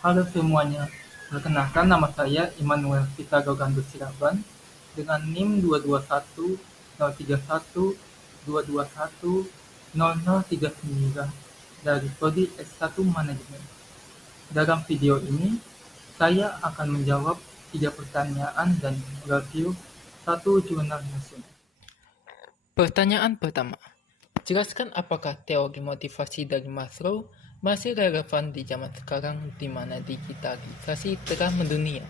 Halo semuanya, perkenalkan nama saya Immanuel Pythagoras Siraban dengan NIM 221 031 221 0039 dari Prodi S1 Manajemen. Dalam video ini, saya akan menjawab 3 pertanyaan dan review satu jurnal nasional. Pertanyaan pertama, jelaskan apakah teori motivasi dari Maslow masih relevan di zaman sekarang di mana digitalisasi telah mendunia.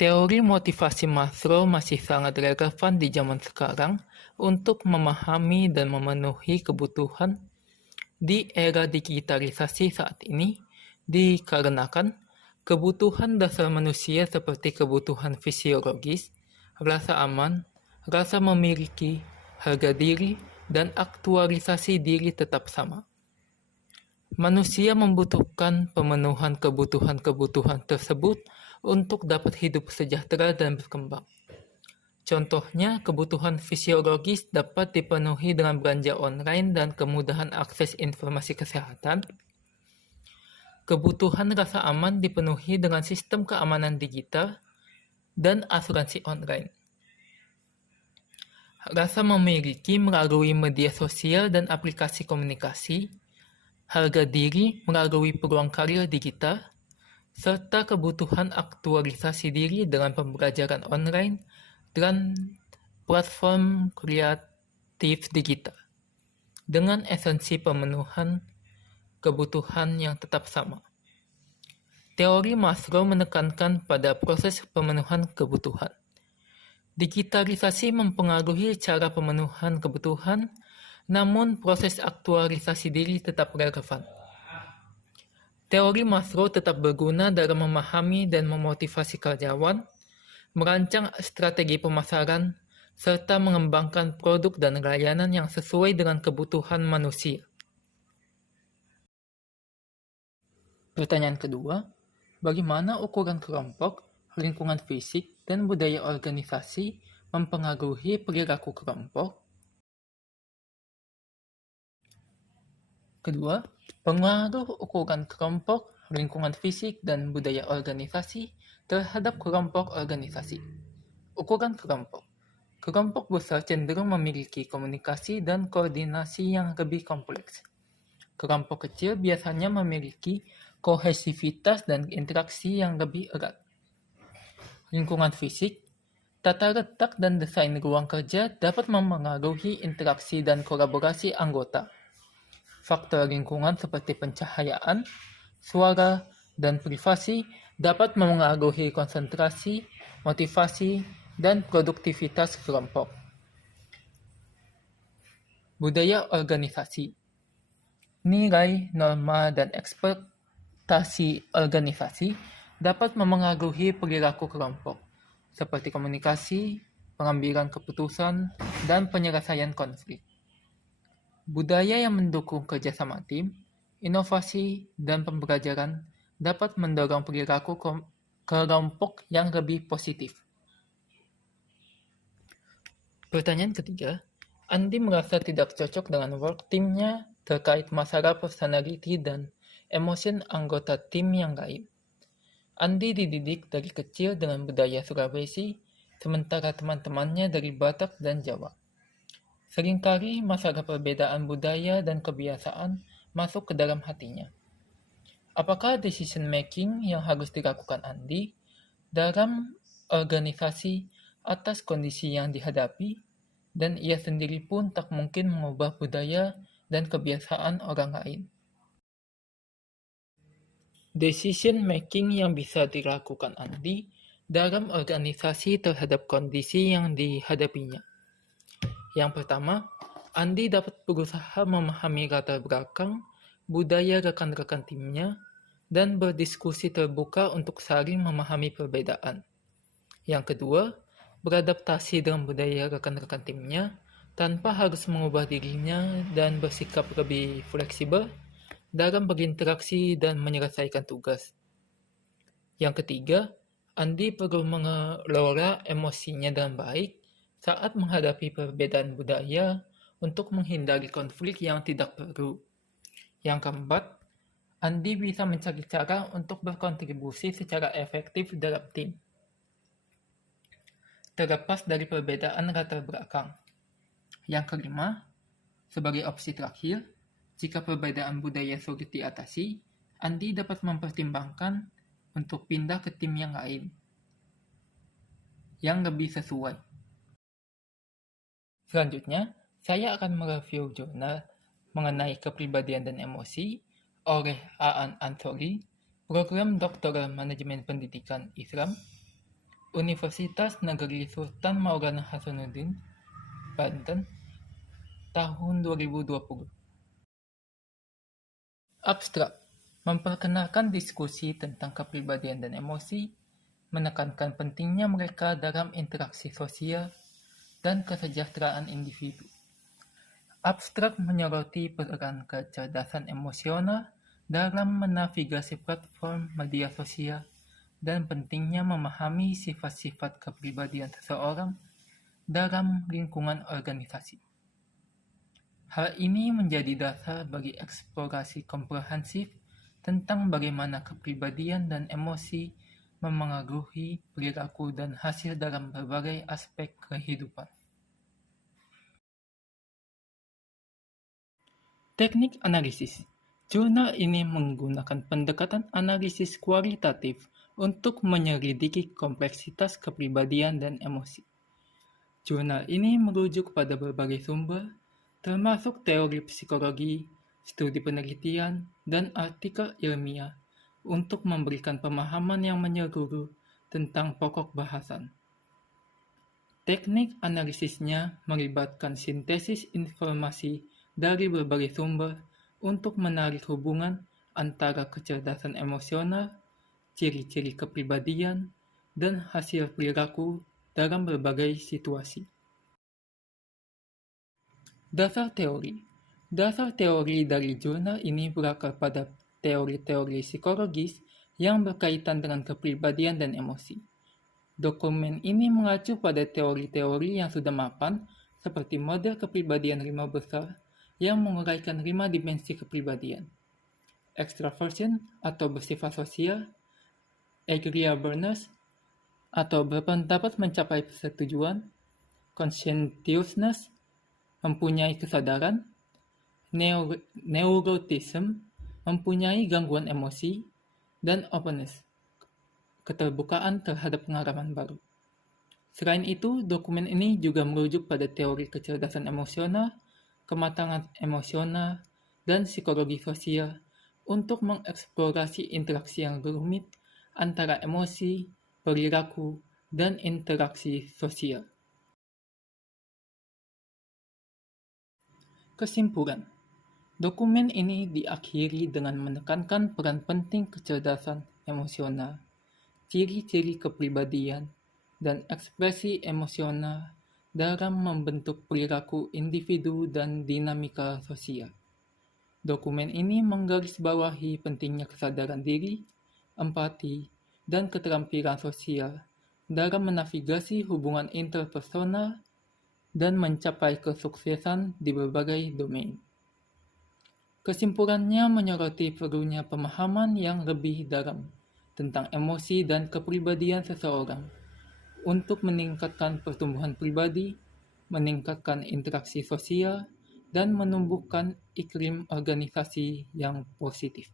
Teori motivasi Maslow masih sangat relevan di zaman sekarang untuk memahami dan memenuhi kebutuhan di era digitalisasi saat ini, dikarenakan kebutuhan dasar manusia seperti kebutuhan fisiologis, rasa aman, rasa memiliki, harga diri, dan aktualisasi diri tetap sama. Manusia membutuhkan pemenuhan kebutuhan-kebutuhan tersebut untuk dapat hidup sejahtera dan berkembang. Contohnya, kebutuhan fisiologis dapat dipenuhi dengan belanja online dan kemudahan akses informasi kesehatan. Kebutuhan rasa aman dipenuhi dengan sistem keamanan digital dan asuransi online. Rasa memiliki melalui media sosial dan aplikasi komunikasi, harga diri melalui peluang karir digital, serta kebutuhan aktualisasi diri dengan pembelajaran online dan platform kreatif digital, dengan esensi pemenuhan kebutuhan yang tetap sama. Teori Maslow menekankan pada proses pemenuhan kebutuhan. Digitalisasi mempengaruhi cara pemenuhan kebutuhan, namun proses aktualisasi diri tetap relevan. Teori Maslow tetap berguna dalam memahami dan memotivasi karyawan, merancang strategi pemasaran, serta mengembangkan produk dan layanan yang sesuai dengan kebutuhan manusia. Pertanyaan kedua, bagaimana ukuran kelompok, lingkungan fisik, dan budaya organisasi mempengaruhi perilaku kelompok? Kedua, pengaruh ukuran kelompok, lingkungan fisik, dan budaya organisasi terhadap kelompok organisasi. Ukuran kelompok. Kelompok besar cenderung memiliki komunikasi dan koordinasi yang lebih kompleks. Kelompok kecil biasanya memiliki kohesivitas dan interaksi yang lebih erat. Lingkungan fisik, tata letak dan desain ruang kerja dapat memengaruhi interaksi dan kolaborasi anggota. Faktor lingkungan seperti pencahayaan, suara, dan privasi dapat memengaruhi konsentrasi, motivasi, dan produktivitas kelompok. Budaya organisasi. Nilai, norma, dan ekspektasi organisasi dapat memengaruhi perilaku kelompok, seperti komunikasi, pengambilan keputusan, dan penyelesaian konflik. Budaya yang mendukung kerjasama tim, inovasi, dan pembelajaran dapat mendorong perilaku kelompok yang lebih positif. Pertanyaan ketiga, Andi merasa tidak cocok dengan work team-nya terkait masalah personality dan emosi anggota tim yang lain. Andi dididik dari kecil dengan budaya Sulawesi, sementara teman-temannya dari Batak dan Jawa. Seringkali masalah perbedaan budaya dan kebiasaan masuk ke dalam hatinya. Apakah decision making yang harus dilakukan Andi dalam organisasi atas kondisi yang dihadapi, dan ia sendiri pun tak mungkin mengubah budaya dan kebiasaan orang lain? Decision making yang bisa dilakukan Andi dalam organisasi terhadap kondisi yang dihadapinya. Yang pertama, Andi dapat berusaha memahami latar belakang, budaya rekan-rekan timnya, dan berdiskusi terbuka untuk saling memahami perbedaan. Yang kedua, beradaptasi dengan budaya rekan-rekan timnya tanpa harus mengubah dirinya dan bersikap lebih fleksibel dalam berinteraksi dan menyelesaikan tugas. Yang ketiga, Andi perlu mengelola emosinya dengan baik saat menghadapi perbedaan budaya untuk menghindari konflik yang tidak perlu. Yang keempat, Andi bisa mencari cara untuk berkontribusi secara efektif dalam tim, terlepas dari perbedaan latar belakang. Yang kelima, sebagai opsi terakhir, jika perbedaan budaya sulit diatasi, Andi dapat mempertimbangkan untuk pindah ke tim yang lain, yang lebih sesuai. Selanjutnya, saya akan mereview jurnal mengenai kepribadian dan emosi oleh Aan Ansori, Program Doktoral Manajemen Pendidikan Islam, Universitas Negeri Sultan Maulana Hasanuddin, Banten, tahun 2020. Abstrak, memperkenalkan diskusi tentang kepribadian dan emosi, menekankan pentingnya mereka dalam interaksi sosial dan kesejahteraan individu. Abstrak menyoroti peran kecerdasan emosional dalam menavigasi platform media sosial dan pentingnya memahami sifat-sifat kepribadian seseorang dalam lingkungan organisasi. Hal ini menjadi dasar bagi eksplorasi komprehensif tentang bagaimana kepribadian dan emosi memengaruhi perilaku dan hasil dalam berbagai aspek kehidupan. Teknik analisis. Jurnal ini menggunakan pendekatan analisis kualitatif untuk menyelidiki kompleksitas kepribadian dan emosi. Jurnal ini merujuk pada berbagai sumber, termasuk teori psikologi, studi penelitian, dan artikel ilmiah untuk memberikan pemahaman yang menyeluruh tentang pokok bahasan. Teknik analisisnya melibatkan sintesis informasi dari berbagai sumber untuk menarik hubungan antara kecerdasan emosional, ciri-ciri kepribadian, dan hasil perilaku dalam berbagai situasi. Dasar teori. Dasar teori dari jurnal ini berakar pada teori-teori psikologis yang berkaitan dengan kepribadian dan emosi. Dokumen ini mengacu pada teori-teori yang sudah mapan, seperti model kepribadian 5 besar yang menguraikan 5 dimensi kepribadian. Extraversion atau bersifat sosial, agreeableness atau berpendapat mencapai persetujuan, conscientiousness, mempunyai kesadaran, neuroticism, mempunyai gangguan emosi, dan openness, keterbukaan terhadap pengalaman baru. Selain itu, dokumen ini juga merujuk pada teori kecerdasan emosional, kematangan emosional, dan psikologi sosial untuk mengeksplorasi interaksi yang rumit antara emosi, perilaku, dan interaksi sosial. Kesimpulan, dokumen ini diakhiri dengan menekankan peran penting kecerdasan emosional, ciri-ciri kepribadian, dan ekspresi emosional dalam membentuk perilaku individu dan dinamika sosial. Dokumen ini menggarisbawahi pentingnya kesadaran diri, empati, dan keterampilan sosial dalam menavigasi hubungan interpersonal dan mencapai kesuksesan di berbagai domain. Kesimpulannya menyoroti perlunya pemahaman yang lebih dalam tentang emosi dan kepribadian seseorang untuk meningkatkan pertumbuhan pribadi, meningkatkan interaksi sosial, dan menumbuhkan iklim organisasi yang positif.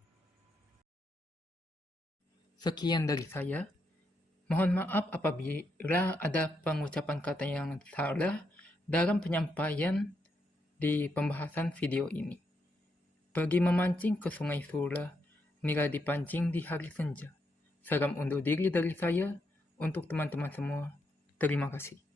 Sekian dari saya. Mohon maaf apabila ada pengucapan kata yang salah dalam penyampaian di pembahasan video ini. Pergi memancing ke Sungai Sula, nila dipancing di hari senja. Salam undur diri dari saya untuk teman-teman semua. Terima kasih.